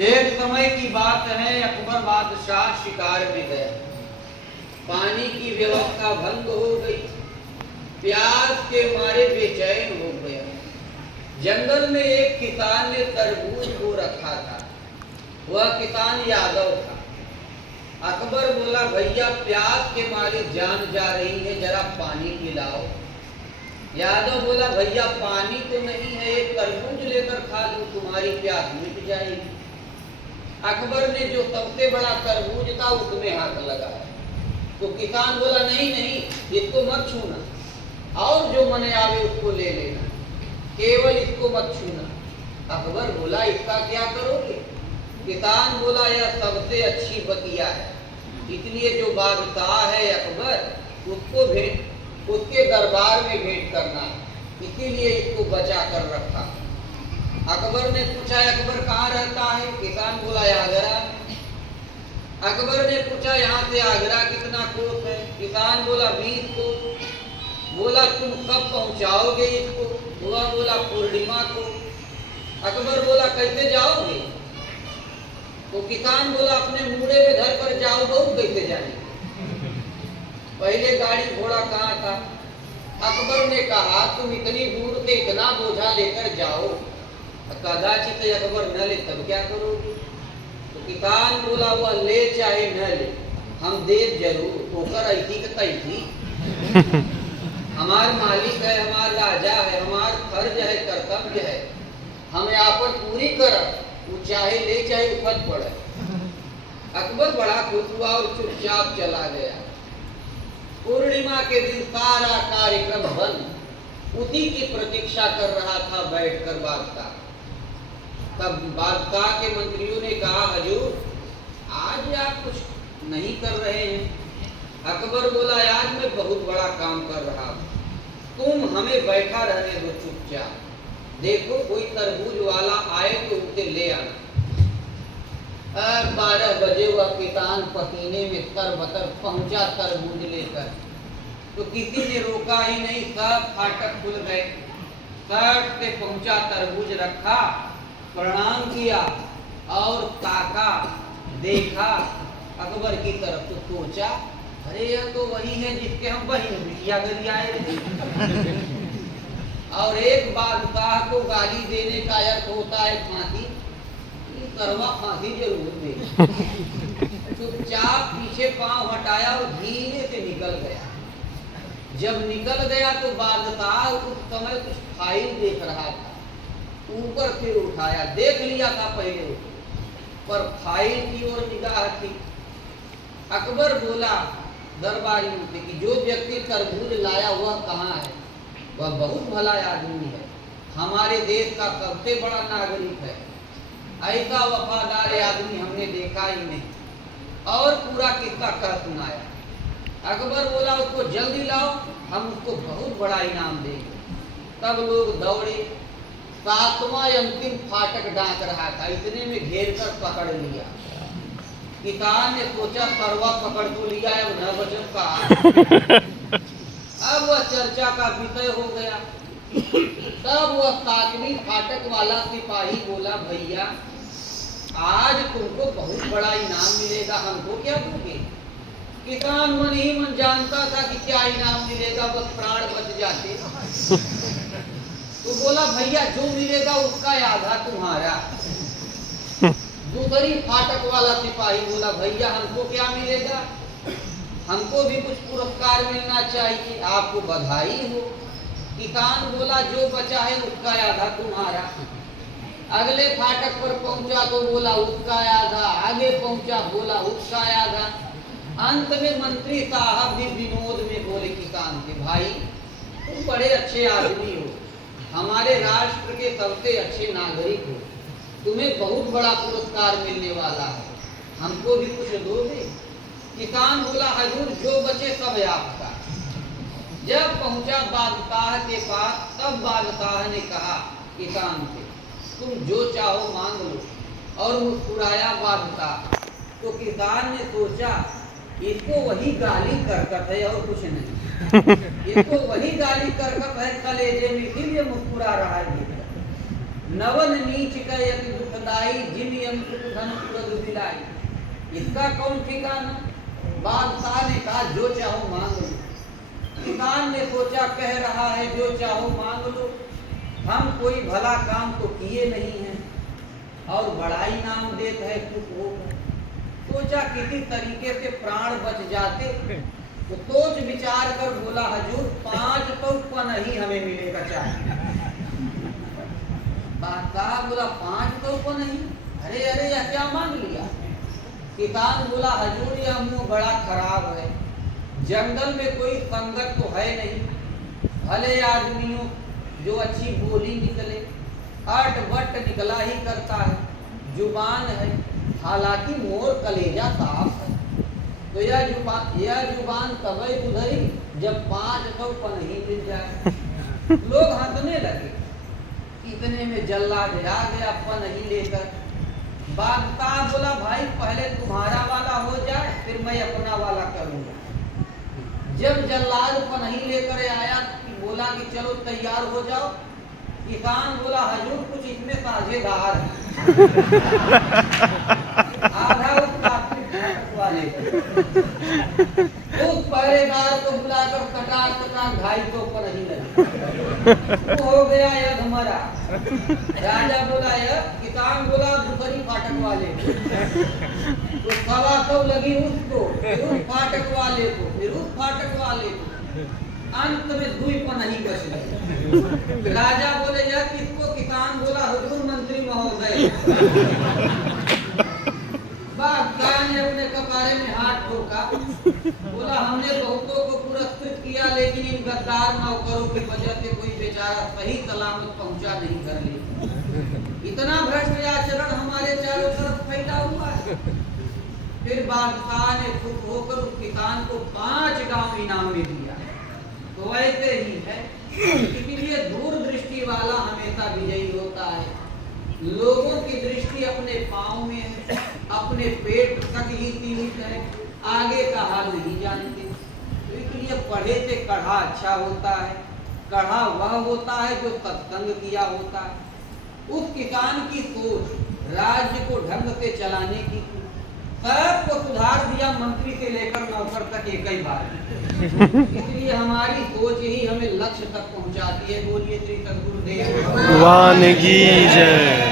एक समय की बात है, अकबर बादशाह शिकार में गया। पानी की व्यवस्था भंग हो गई, प्यास के मारे बेचैन हो गया। जंगल में एक किसान ने तरबूज बो रखा था। वह किसान यादव था। अकबर बोला, भैया प्यास के मारे जान जा रही है, जरा पानी पिलाओ। यादव बोला, भैया पानी तो नहीं है, एक तरबूज लेकर खा लूं, तुम्हारी प्यास मिट जाएगी। अकबर ने जो सबसे बड़ा तरबूज था उसमें हाथ लगाया तो किसान बोला, नहीं नहीं, इसको मत छूना, और जो मन आवे उसको ले लेना, केवल इसको मत छूना। अकबर बोला, इसका क्या करोगे? किसान बोला, यह सबसे अच्छी बतिया है, इसलिए जो बादशाह है अकबर उसके दरबार में भेंट करना, इसीलिए इसको बचा कर रखा। अकबर ने पूछा, अकबर कहाँ रहता है? किसान बोला, आगरा। अकबर ने पूछा, यहाँ से आगरा कितना कोस है? किसान बोला, 20 कोस। बोला, तुम कब पहुँचाओगे इसको? हुआ बोला, पूर्णिमा को। अकबर बोला, कैसे जाओगे? तो किसान बोला, अपने मूड़े में धर कर जाओ, बहुत कैसे जाएंगे, पहले गाड़ी घोड़ा कहाँ था? अकबर ने कहा, तुम इतनी दूर से इतना बोझा लेकर जाओ, कदाचित अकबर न ले तब क्या करोगे? तो किसान बोला, वह ले चाहे न ले, हम दे जरूर, होकर ऐसी तैसी। हमार मालिक है, हमार राजा है, हमार फर्ज है, कर्तव्य है, हमें आपन पूरी कर, वो चाहे ले चाहे उफत पड़े। अकबर बड़ा खुश हुआ और चुपचाप चला गया। पूर्णिमा के दिन सारा कार्यक्रम बंद, उसी की प्रतीक्षा कर रहा था बैठकर बादशाह। तब बादशाह के मंत्रियों ने कहा, हजूर आज आप कुछ नहीं कर रहे हैं। अकबर बोला, आज मैं बहुत बड़ा काम कर रहा हूँ, तुम हमें बैठा रहने दो चुपचाप, देखो कोई तरबूज वाला आए तो उसे ले आना। 12 बजे वह किसान पसीने में तरबतर पहुंचा तरबूज लेकर, तो किसी ने रोका ही नहीं, सब फाटक खुल गए। सट से पहुंचा, तरबूज रखा, प्रणाम किया और ताका, देखा अकबर की तरफ, तो सोचा, अरे यह तो वही है जिसके हम बहन बिटिया गली आए थे। और एक बादशाह को गाली देने का अर्थ होता है फांसी, करवा फांसी जरूर दे। चुपचाप पीछे पांव हटाया और धीरे से निकल गया। जब निकल गया तो बादशाह उस समय कुछ फाइल देख रहा था, ऊपर से उठाया, देख लिया था पहले, पर फाइल की ओर निगाह थी। अकबर बोला दरबारियों से कि जो व्यक्ति तरबूज लाया वह कहाँ है? वह बहुत भला आदमी है, हमारे देश का सबसे बड़ा नागरिक है, ऐसा वफादार आदमी हमने देखा ही नहीं। और पूरा किस्सा कह सुनाया। अकबर बोला, उसको जल्दी लाओ, हम उसको बहुत बड़ा इनाम देंगे। तब लोग दौड़े, 7वां अंतिम फाटक डांक रहा था, इतने में घेर कर पकड़ लिया। किसान ने सोचा, सरवा पकड़ तो लिया है, न बचन का। अब वह चर्चा का विषय हो गया। तब वह 7वीं फाटक वाला सिपाही बोला, भैया आज तुमको बहुत बड़ा इनाम मिलेगा, हमको क्या दोगे? किसान मन ही मन जानता था कि क्या इनाम मिलेगा, बस प्राण बच जाते। तो बोला, भैया जो मिलेगा उसका आधा तुम्हारा। दूसरी फाटक वाला सिपाही बोला, भैया हमको क्या मिलेगा, हमको भी कुछ पुरस्कार मिलना चाहिए, आपको बधाई हो। किसान बोला, जो बचा है उसका आधा तुम्हारा। अगले फाटक पर पहुंचा तो बोला उसका आधा, आगे पहुंचा बोला उसका आधा। अंत में मंत्री साहब भी विनोद में बोले किसान से, भाई तुम बड़े अच्छे आदमी हो, हमारे राष्ट्र के सबसे अच्छे नागरिक हो, तुम्हें बहुत बड़ा पुरस्कार मिलने वाला है, हमको भी कुछ दोगे? किसान बोला, हजूर जो बचे सब आपका। जब पहुंचा बादशाह के पास, तब बादशाह ने कहा किसान से, तुम जो चाहो मांग लो, और मुस्कुराया बादशाह। तो किसान ने सोचा, इसको वही गाली करकट है और कुछ नहीं, इसको वही गाली करकट है कलेजे में, इसीलिए मुस्कुरा रहा है। नवन नीच का यति दुख दाई जिन यंत्र धन पुरद बिलाई। इसका कौन ठिकाना? बादशाह ने कहा जो चाहो मांग लो। किसान ने सोचा कह रहा है जो चाहो मांग लो, हम कोई भला काम तो किए नहीं है और बड़ाई नाम देता है कुछ हो। सोचा किसी तरीके से प्राण बच जाते, तो सोच विचार कर बोला हजूर 5 तो पनही हमें मिलेगा चाहिए। बादशाह बोला 5 तो पनही? अरे अरे यह क्या मांग लिया? किसान बोला हजूर यह मुंह बड़ा खराब है, जंगल में कोई संगत तो है नहीं, भले आदमियों जो अच्छी बोली निकले, अट बट निकला ही करता है, जुबान है, हालांकि मोर कलेजा साफ है। तो यह जुबान तबे उधरी जब 5 तो पनही मिल जाए। लोग हंसने लगे। इतने में जल्लाद आ गया पनही लेकर। बादशाह बोला भाई पहले तुम्हारा वाला हो जाए फिर मैं अपना वाला करूंगा। जब जल्लाद पनही लेकर आया बोला कि चलो तैयार हो जाओ। किसान बोला हजूर कुछ इसमें साझेदार है। आधा उस प्लास्टिक वाले उस पहरेदार को बुलाकर कटार कटार 250 पनही लगी। हो गया यह हमारा। राजा बोला यह, किसान बोला दूसरी फाटक वाले को, तो 125 लगी उसको, फिर उस फाटक वाले को, फिर उस फाटक वाले को, अंत में 2 पनही बच गए। राजा बोले यह किसको? किसान बोला हुजूर मंत्री महोदय। बादशाह ने अपने कपारे में हाथ ठोका, बोला हमने बहुतों को पुरस्कृत किया लेकिन इन गद्दार नौकरों की वजह से कोई बेचारा सही सलामत पहुंचा नहीं कर ले। इतना भ्रष्ट आचरण हमारे चारों तरफ फैला हुआ है। फिर बादशाह ने खुश होकर उस किसान को 5 गांव इनाम में दिया। तो ऐसे ही है, इसलिए दूरदृष्टि वाला हमेशा विजयी होता है। लोगों की दृष्टि अपने पाँव में है, अपने पेट तक ही सीमित है, आगे का हाल नहीं जानते। तो इसलिए पढ़े से कढ़ा अच्छा होता है। कढ़ा वह होता है जो सत्संग किया होता है। उस किसान की सोच राज्य को ढंग से चलाने की, सबको सुधार दिया, मंत्री से लेकर नौकर तक एक ही बात। इसलिए हमारी सोच ही हमें लक्ष्य तक पहुंचाती है। बोलिए श्री सद्गुरुदेव भगवान की जय।